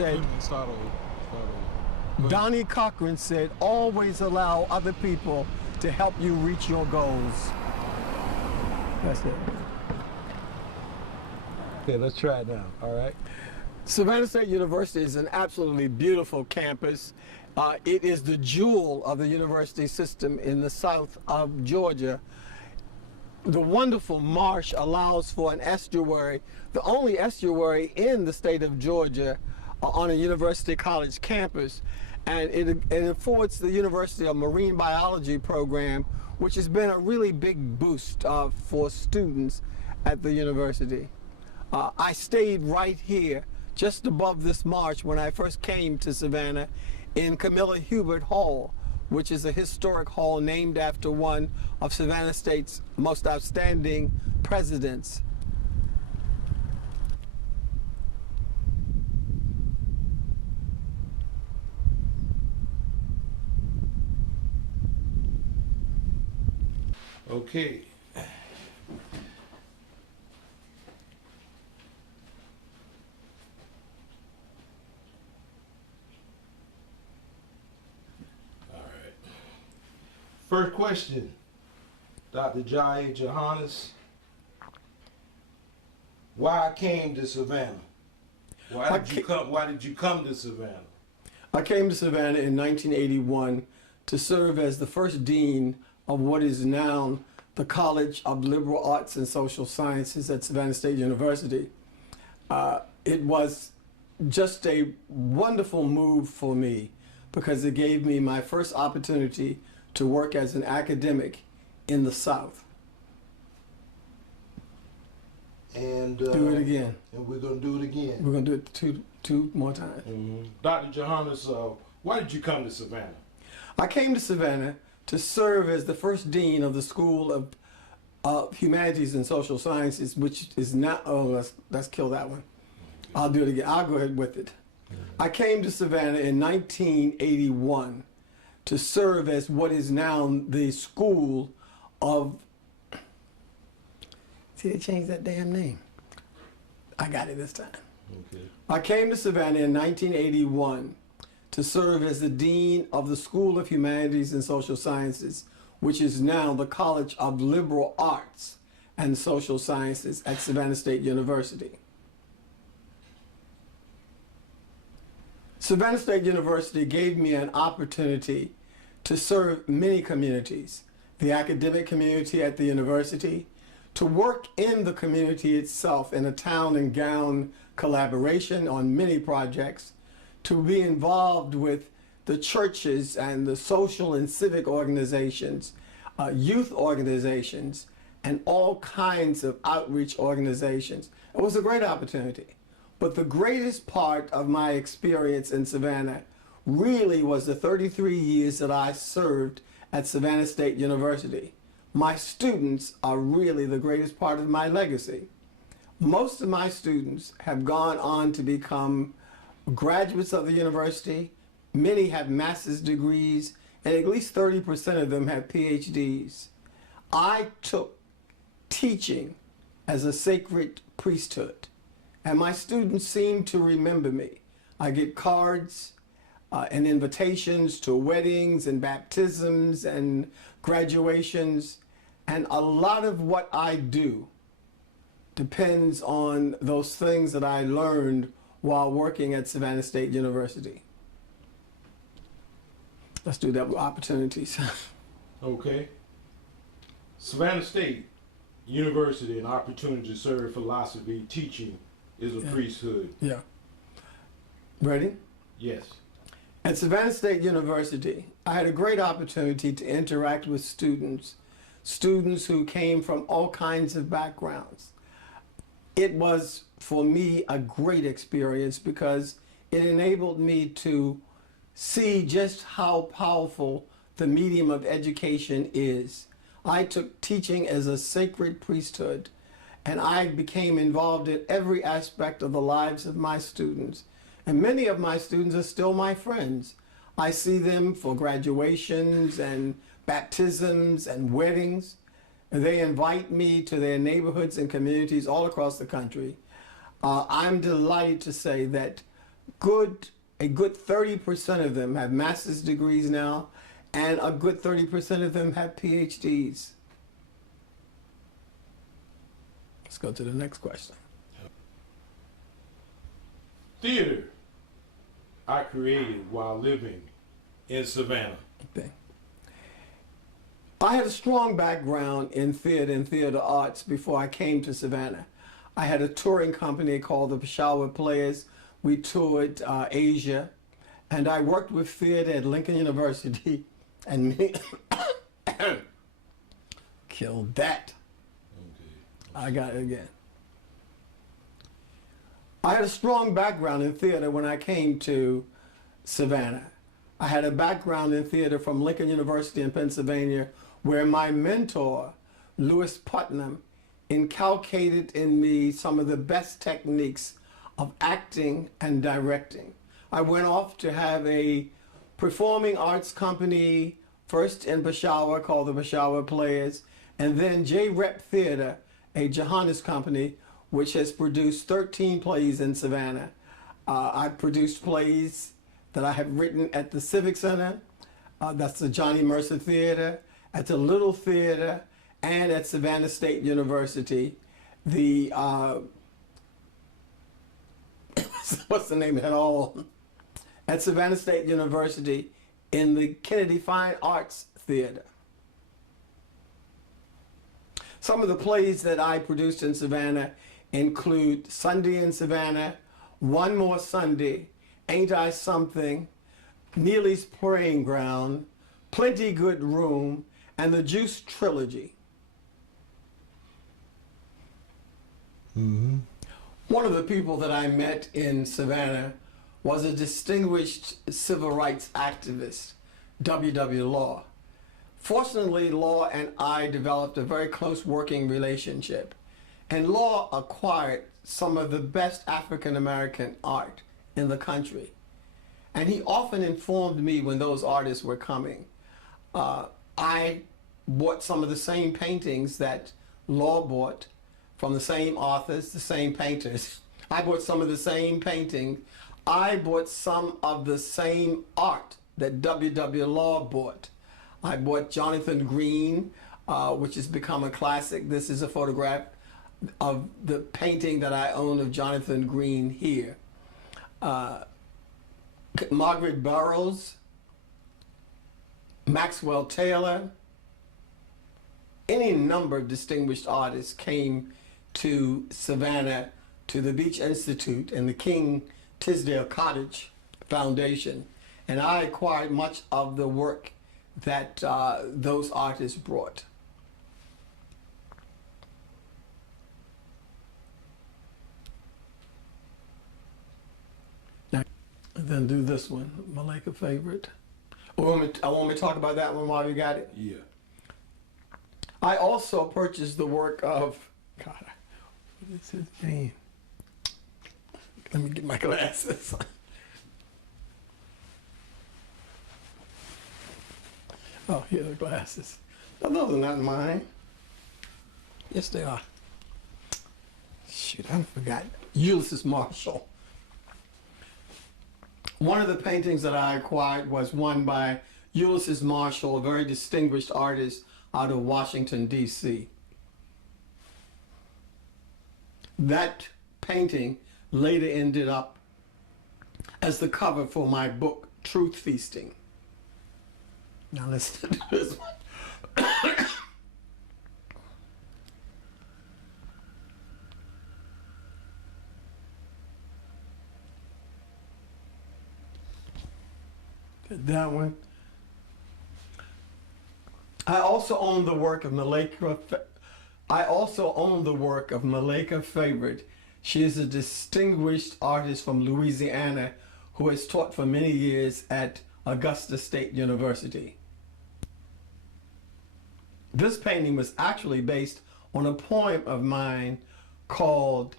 said, Start over. Donnie Cochran said, always allow other people to help you reach your goals. That's it. Okay, let's try it now, all right? Savannah State University is an absolutely beautiful campus. It is the jewel of the university system in the south of Georgia. The wonderful marsh allows for an estuary, the only estuary in the state of Georgia on a University College campus. And it affords the university a marine biology program, which has been a really big boost for students at the university. I stayed right here, just above this marsh, when I first came to Savannah, in Camilla Hubert Hall, which is a historic hall named after one of Savannah State's most outstanding presidents. Okay. All right. First question, Dr. Jahannes. Why came to Savannah? Why did you come to Savannah? I came to Savannah in 1981 to serve as the first dean of what is now the College of Liberal Arts and Social Sciences at Savannah State University. It was just a wonderful move for me because it gave me my first opportunity to work as an academic in the South. And do it again. And we're going to do it again. We're going to do it two more times. Mm-hmm. Dr. Jahannes, why did you come to Savannah? I came to Savannah to serve as the first dean of the School of Humanities and Social Sciences, which is not, oh, let's kill that one. I'll do it again. I'll go ahead with it. I came to Savannah in 1981 to serve as what is now the School of, see, they changed that damn name. I got it this time. Okay. I came to Savannah in 1981 to serve as the Dean of the School of Humanities and Social Sciences, which is now the College of Liberal Arts and Social Sciences at Savannah State University. Savannah State University gave me an opportunity to serve many communities, the academic community at the university, to work in the community itself in a town and gown collaboration on many projects, to be involved with the churches and the social and civic organizations, youth organizations, and all kinds of outreach organizations. It was a great opportunity. But the greatest part of my experience in Savannah really was the 33 years that I served at Savannah State University. My students are really the greatest part of my legacy. Most of my students have gone on to become graduates of the university. Many have master's degrees, and at least 30% of them have PhDs. I took teaching as a sacred priesthood, and my students seem to remember me. I get cards and invitations to weddings and baptisms and graduations, and a lot of what I do depends on those things that I learned while working at Savannah State University. Let's do that with opportunities. Okay. Savannah State University, an opportunity to serve philosophy, teaching is a priesthood. Yeah. Ready? Yes. At Savannah State University, I had a great opportunity to interact with students who came from all kinds of backgrounds. It was, for me, a great experience because it enabled me to see just how powerful the medium of education is. I took teaching as a sacred priesthood, and I became involved in every aspect of the lives of my students. And many of my students are still my friends. I see them for graduations and baptisms and weddings. And they invite me to their neighborhoods and communities all across the country. I'm delighted to say that a good 30% of them have master's degrees now, and a good 30% of them have PhDs. Let's go to the next question. Theater I created while living in Savannah. Okay. I had a strong background in theater and theater arts before I came to Savannah. I had a touring company called the Peshawar Players. We toured Asia, and I worked with theater at Lincoln University, and me killed that. Okay. I got it again. I had a strong background in theater when I came to Savannah. I had a background in theater from Lincoln University in Pennsylvania, where my mentor, Lewis Putnam, inculcated in me some of the best techniques of acting and directing. I went off to have a performing arts company, first in Peshawar called the Peshawar Players, and then J-Rep Theater, a Jahannes company, which has produced 13 plays in Savannah. I produced plays that I have written at the Civic Center, that's the Johnny Mercer Theater, at the Little Theater, and at Savannah State University. The, what's the name of it all? At Savannah State University in the Kennedy Fine Arts Theater. Some of the plays that I produced in Savannah include Sunday in Savannah, One More Sunday, Ain't I Something, Neely's Praying Ground, Plenty Good Room, and the Juice Trilogy. Mm-hmm. One of the people that I met in Savannah was a distinguished civil rights activist, W.W. Law. Fortunately, Law and I developed a very close working relationship, and Law acquired some of the best African American art in the country. And he often informed me when those artists were coming. I bought some of the same paintings that Law bought from the same authors, the same painters. I bought some of the same paintings. I bought some of the same art that W.W. Law bought. I bought Jonathan Green, which has become a classic. This is a photograph of the painting that I own of Jonathan Green here. Margaret Burroughs, Maxwell Taylor, any number of distinguished artists came to Savannah, to the Beach Institute and the King Tisdale Cottage Foundation, and I acquired much of the work that those artists brought. Now, then do this one, Malika favorite. I want me to talk about that one while you got it? Yeah. I also purchased the work of, God, what is his name? Let me get my glasses. Oh, here are the glasses. No, those are not mine. Yes, they are. Shoot, I forgot. Ulysses Marshall. One of the paintings that I acquired was one by Ulysses Marshall, a very distinguished artist out of Washington, D.C. That painting later ended up as the cover for my book, Truth Feasting. Now listen to this one. That one. I also own the work of Malika. I also own the work of Malika Favorite. She is a distinguished artist from Louisiana who has taught for many years at Augusta State University. This painting was actually based on a poem of mine called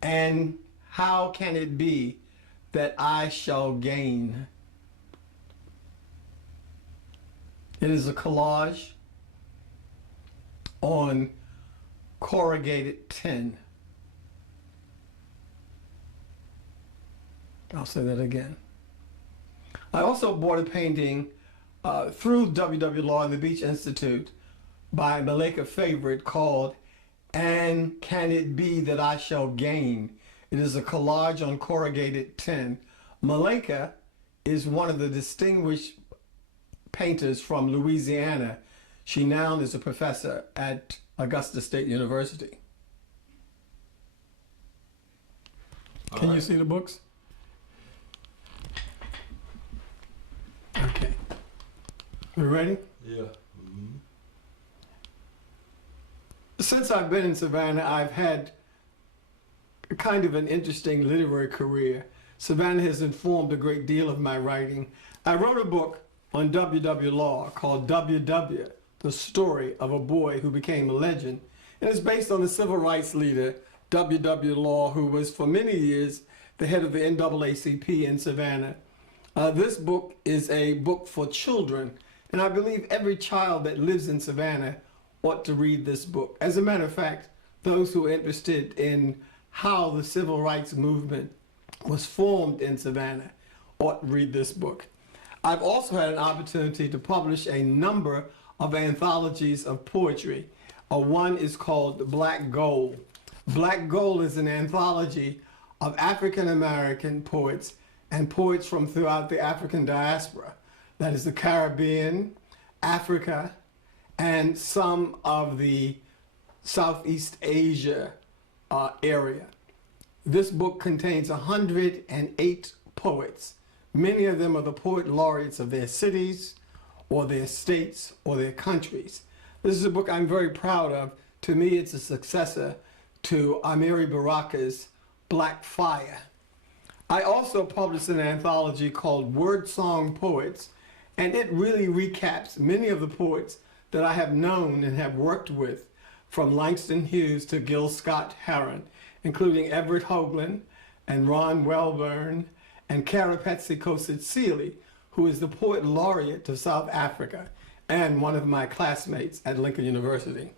"And How Can It Be That I Shall Gain?" It is a collage on corrugated tin. I'll say that again. I also bought a painting through W.W. Law and the Beach Institute by Malika Favorite called "And Can It Be That I Shall Gain?" It is a collage on corrugated tin. Malika is one of the distinguished painters from Louisiana. She now is a professor at Augusta State University. Can you see the books? Okay. You ready? Yeah. Since I've been in Savannah, I've had kind of an interesting literary career. Savannah has informed a great deal of my writing. I wrote a book on W.W. Law called W.W., The Story of a Boy Who Became a Legend. And it's based on the civil rights leader, W.W. Law, who was for many years the head of the NAACP in Savannah. This book is a book for children, and I believe every child that lives in Savannah ought to read this book. As a matter of fact, those who are interested in how the civil rights movement was formed in Savannah ought to read this book. I've also had an opportunity to publish a number of anthologies of poetry. One is called Black Gold. Black Gold is an anthology of African American poets and poets from throughout the African diaspora. That is the Caribbean, Africa, and some of the Southeast Asia area. This book contains 108 poets. Many of them are the poet laureates of their cities or their states or their countries. This is a book I'm very proud of. To me, it's a successor to Amiri Baraka's Black Fire. I also published an anthology called Word Song Poets, and it really recaps many of the poets that I have known and have worked with, from Langston Hughes to Gil Scott-Heron, including Everett Hoagland and Ron Welburn and Karapetsi Kosetsili, who is the poet laureate of South Africa and one of my classmates at Lincoln University.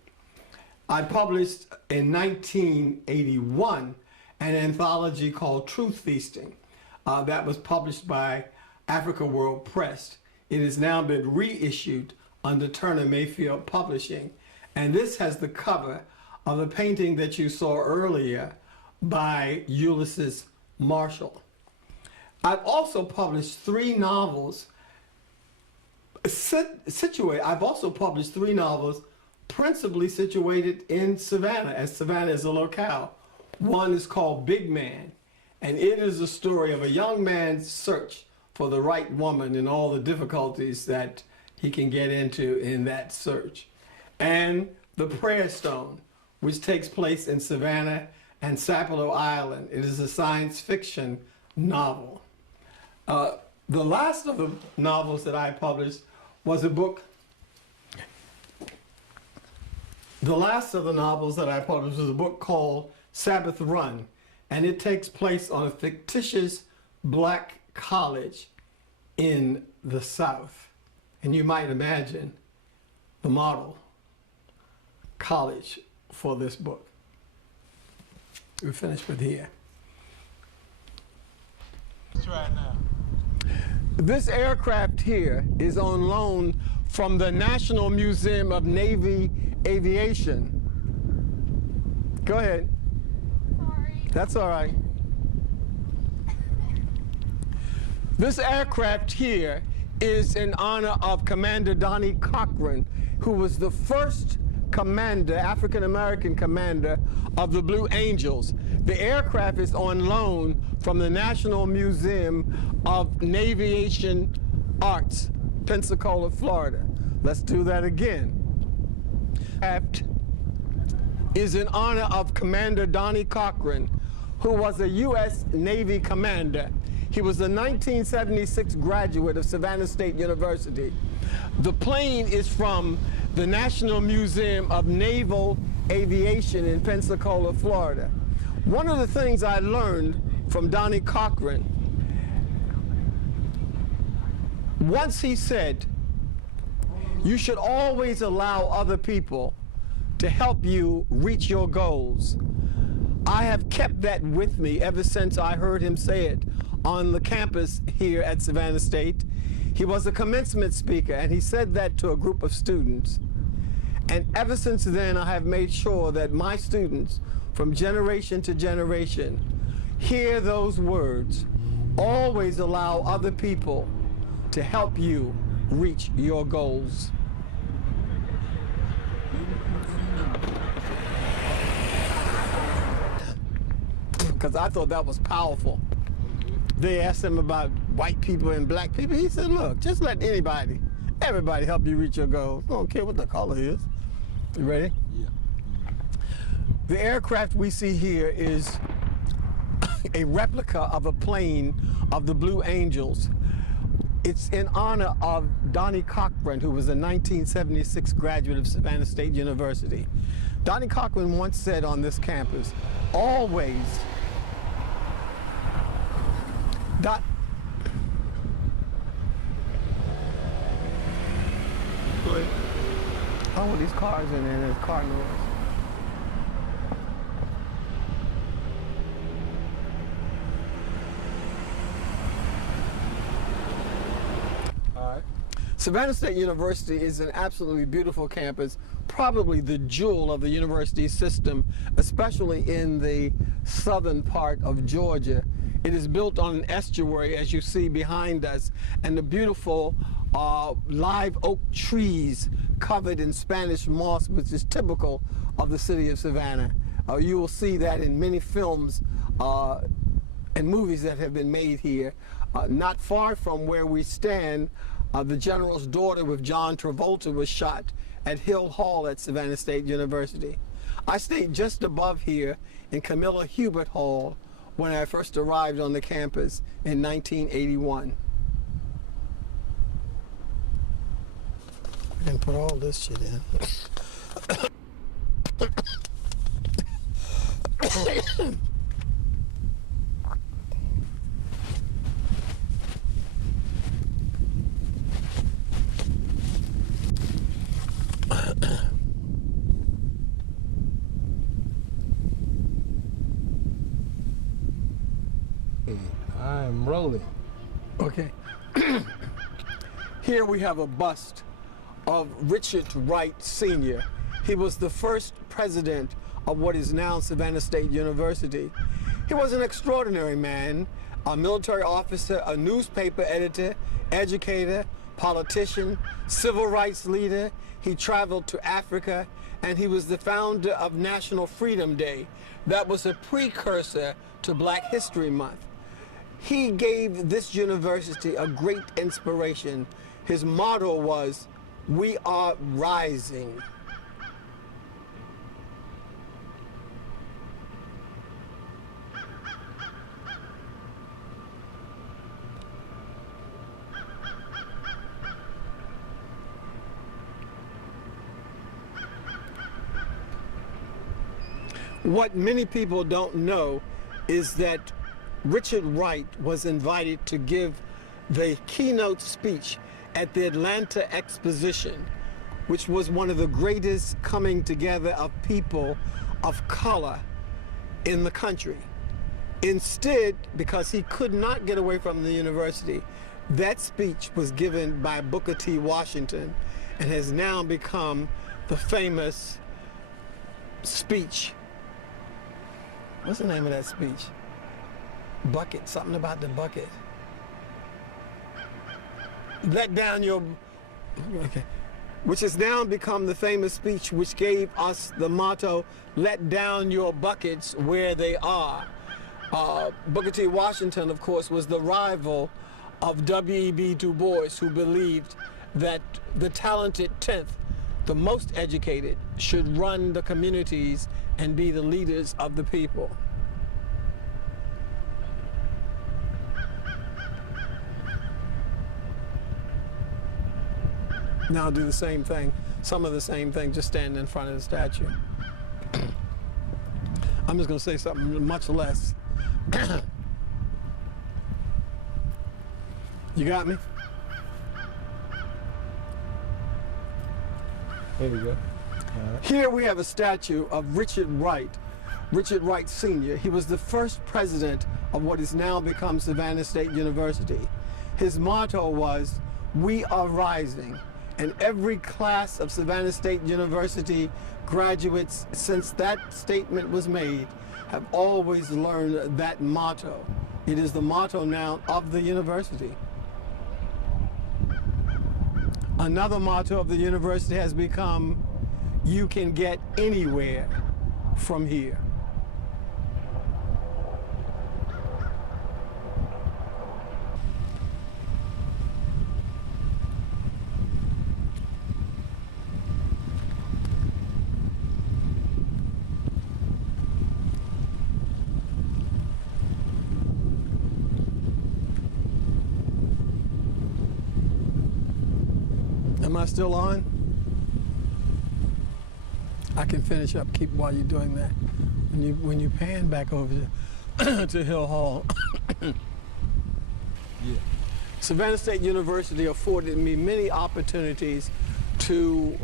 I published in 1981 an anthology called Truth Feasting. That was published by Africa World Press. It has now been reissued under Turner Mayfield Publishing. And this has the cover of the painting that you saw earlier by Ulysses Marshall. I've also published three novels principally situated in Savannah, as Savannah is a locale. One is called Big Man, and it is a story of a young man's search for the right woman and all the difficulties that he can get into in that search. And The Prayer Stone, which takes place in Savannah and Sapelo Island. It is a science fiction novel. The last of the novels that I published was a book. The last of the novels that I published was a book called Sabbath Run, and it takes place on a fictitious black college in the South. And you might imagine the model college for this book. We're finished with here. Let's try it now. This aircraft here is on loan from the National Museum of Navy Aviation. Go ahead. Sorry. That's all right. This aircraft here is in honor of Commander Donnie Cochran, who was the first commander, African-American commander of the Blue Angels. The aircraft is on loan from the National Museum of Aviation Arts, Pensacola, Florida. Let's do that again. Aircraft is in honor of Commander Donnie Cochran, who was a U.S. Navy commander. He was a 1976 graduate of Savannah State University. The plane is from the National Museum of Naval Aviation in Pensacola, Florida. One of the things I learned from Donnie Cochran, once he said, you should always allow other people to help you reach your goals. I have kept that with me ever since I heard him say it on the campus here at Savannah State. He was a commencement speaker, and he said that to a group of students. And ever since then, I have made sure that my students, from generation to generation, hear those words. Always allow other people to help you reach your goals. Because I thought that was powerful. They asked him about white people and black people. He said, look, just let everybody help you reach your goals. I don't care what the color is. You ready? Yeah. The aircraft we see here is a replica of a plane of the Blue Angels. It's in honor of Donnie Cochran, who was a 1976 graduate of Savannah State University. Donnie Cochran once said on this campus, always, I don't want these cars in there, there's car noise. Savannah State University is an absolutely beautiful campus, probably the jewel of the university system, especially in the southern part of Georgia. It is built on an estuary, as you see behind us, and the beautiful live oak trees covered in Spanish moss, which is typical of the city of Savannah. You will see that in many films and movies that have been made here. Not far from where we stand, The General's Daughter with John Travolta was shot at Hill Hall at Savannah State University. I stayed just above here in Camilla Hubert Hall when I first arrived on the campus in 1981. I can put all this shit in. I'm rolling. Okay. Here we have a bust of Richard Wright Sr. He was the first president of what is now Savannah State University. He was an extraordinary man, a military officer, a newspaper editor, educator, politician, civil rights leader. He traveled to Africa, and he was the founder of National Freedom Day. That was a precursor to Black History Month. He gave this university a great inspiration. His motto was, "We are rising." What many people don't know is that Richard Wright was invited to give the keynote speech at the Atlanta Exposition, which was one of the greatest coming together of people of color in the country. Instead, because he could not get away from the university, that speech was given by Booker T. Washington and has now become the famous speech. What's the name of that speech? Bucket, something about the bucket. Let down your, okay. Which has now become the famous speech which gave us the motto, let down your buckets where they are. Booker T. Washington, of course, was the rival of W.E.B. Du Bois, who believed that the talented 10th, the most educated, should run the communities and be the leaders of the people. Now do the same thing, some of the same thing, just stand in front of the statue. I'm just going to say something much less. You got me? There we go. Here we have a statue of Richard Wright. Richard Wright Sr. He was the first president of what has now become Savannah State University. His motto was, "We are rising." And every class of Savannah State University graduates since that statement was made have always learned that motto. It is the motto now of the university. Another motto of the university has become, "You can get anywhere from here." Am I still on? I can finish up, keep while you're doing that. When you pan back over to Hill Hall. Yeah. Savannah State University afforded me many opportunities to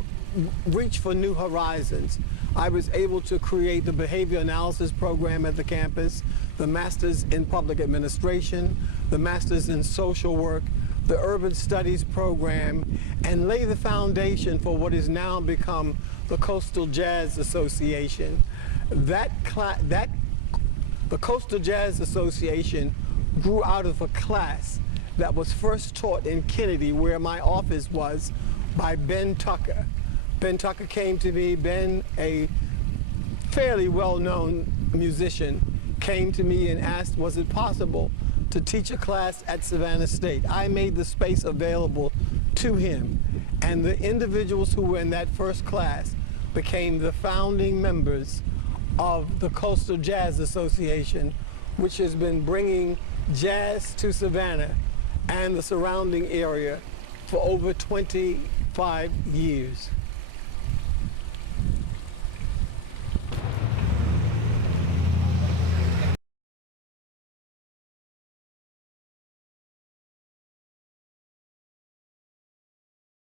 reach for new horizons. I was able to create the behavior analysis program at the campus, the Masters in Public Administration, the Masters in Social Work, the Urban Studies program, and lay the foundation for what has now become the Coastal Jazz Association. The Coastal Jazz Association grew out of a class that was first taught in Kennedy, where my office was, by Ben Tucker. Ben Tucker came to me. Ben, a fairly well-known musician, came to me and asked, was it possible to teach a class at Savannah State? I made the space available to him, and the individuals who were in that first class became the founding members of the Coastal Jazz Association, which has been bringing jazz to Savannah and the surrounding area for over 25 years.